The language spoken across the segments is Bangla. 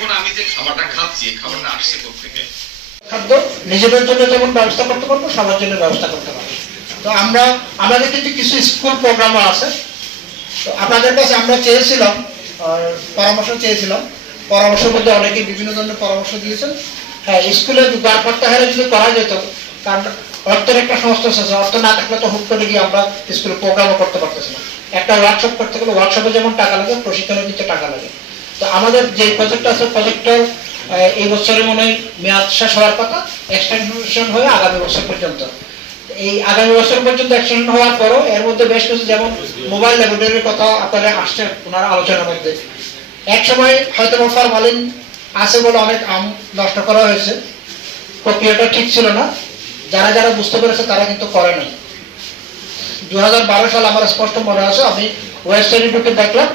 এখন আমি যে খাবারটা খাচ্ছি খাবারটা আসছে খাদ্য, নিজেদের জন্য যেমন ব্যবস্থা করতে পারব, সবার জন্য ব্যবস্থা করতে পারব। তো আমরা, আমাদের কিন্তু কিছু স্কুল প্রোগ্রামও আছে। তো আপনাদের কাছে আমরা চেয়েছিলাম পরামর্শ চেয়েছিলাম। মধ্যে অনেকে বিভিন্ন ধরনের পরামর্শ দিয়েছেন। হ্যাঁ স্কুলে ব্যাপারটা হারে যদি করা যেত, কারণ অর্থের একটা সমস্যা আছে অর্থ না থাকলে তো হুট করে গিয়ে আমরা স্কুলে প্রোগ্রামও করতে পারতেছি না। একটা ওয়ার্কশপ করতে গেলে ওয়ার্কশপে যেমন টাকা লাগে প্রশিক্ষণে দিতে টাকা লাগে। তো আমাদের যে প্রজেক্ট আছে প্রজেক্টটার এই বছরে মনে হয় মেয়াদ শেষ হওয়ার কথা এক্সটেনশন হয়ে আগামী বছর পর্যন্ত। এই আগামী বছর পর্যন্ত এক্সটেনশন হওয়ার পরও এর মধ্যে বেশ কিছু, যেমন মোবাইল ল্যাবরেটরির কথা আপনারা আসছে ওনার আলোচনার মধ্যে। এক সময় হয়তো ফরমালিন আছে বলে অনেক আম নষ্ট করা হয়েছে। প্রক্রিয়াটা ঠিক ছিল না। যারা যারা বুঝতে পেরেছে তারা কিন্তু করে নাই। দু হাজার বারো সাল আমার স্পষ্ট মনে আছে, আমি ওয়েস্টার্ন ঢুকে দেখলাম।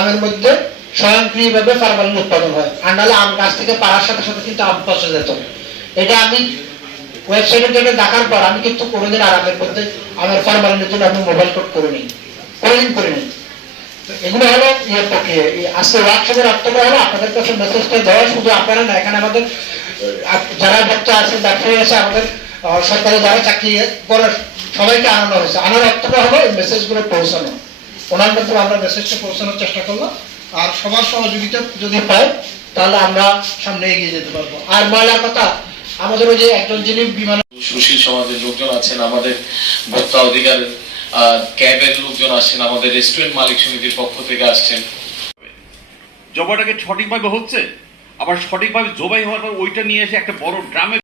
আমের মধ্যে স্বয়ংক্রিয়ভাবে ফার্মালিন উৎপাদন হয়। আর নাহলে আম গাছ থেকে পাড়ার সাথে সাথে কিন্তু আম পচে যেত। এটা আমি ওয়েবসাইটে থেকে দেখার পর আমি কিন্তু কোনোদিন আর আমের মধ্যে আমের ফার্মালিনের জন্য আমি মোবাইল কোড করে নিই। কোনোদিন করে নিই। এগুলো হলো ইয়ে প্রক্রিয়া। আজকে ওয়ার্কশপের অর্থটা হলো আপনাদের কাছে মেসেজটা দেওয়া, শুধু আপনারা না, এখানে আমাদের যারা বাচ্চা আছে ব্যবসায়ী আছে, আমাদের সরকারি যারা চাকরি করে, সবাইকে আনানো হয়েছে। আনার অর্থটা হলো এই মেসেজগুলো পৌঁছানো। ওনার মাধ্যমে আমরা মেসেজটা পৌঁছানোর চেষ্টা করলাম। আর সবার সহযোগিতা যদি পাই তাহলে আমরা সামনে এগিয়ে যেতে পারব। আর ময়লার কথা আমাদের ওই যে একজন যিনি বিমান সুশীল সমাজের লোকজন আছেন আমাদের ভোক্তা অধিকার আহ, ক্যাবের লোকজন আসেন আমাদের রেস্টুরেন্ট মালিক সমিতির পক্ষ থেকে আসছেন। জবাটাকে সঠিকভাবে হচ্ছে? আবার সঠিকভাবে জবাই হওয়ার পর ওইটা নিয়ে এসে একটা বড় ড্রামে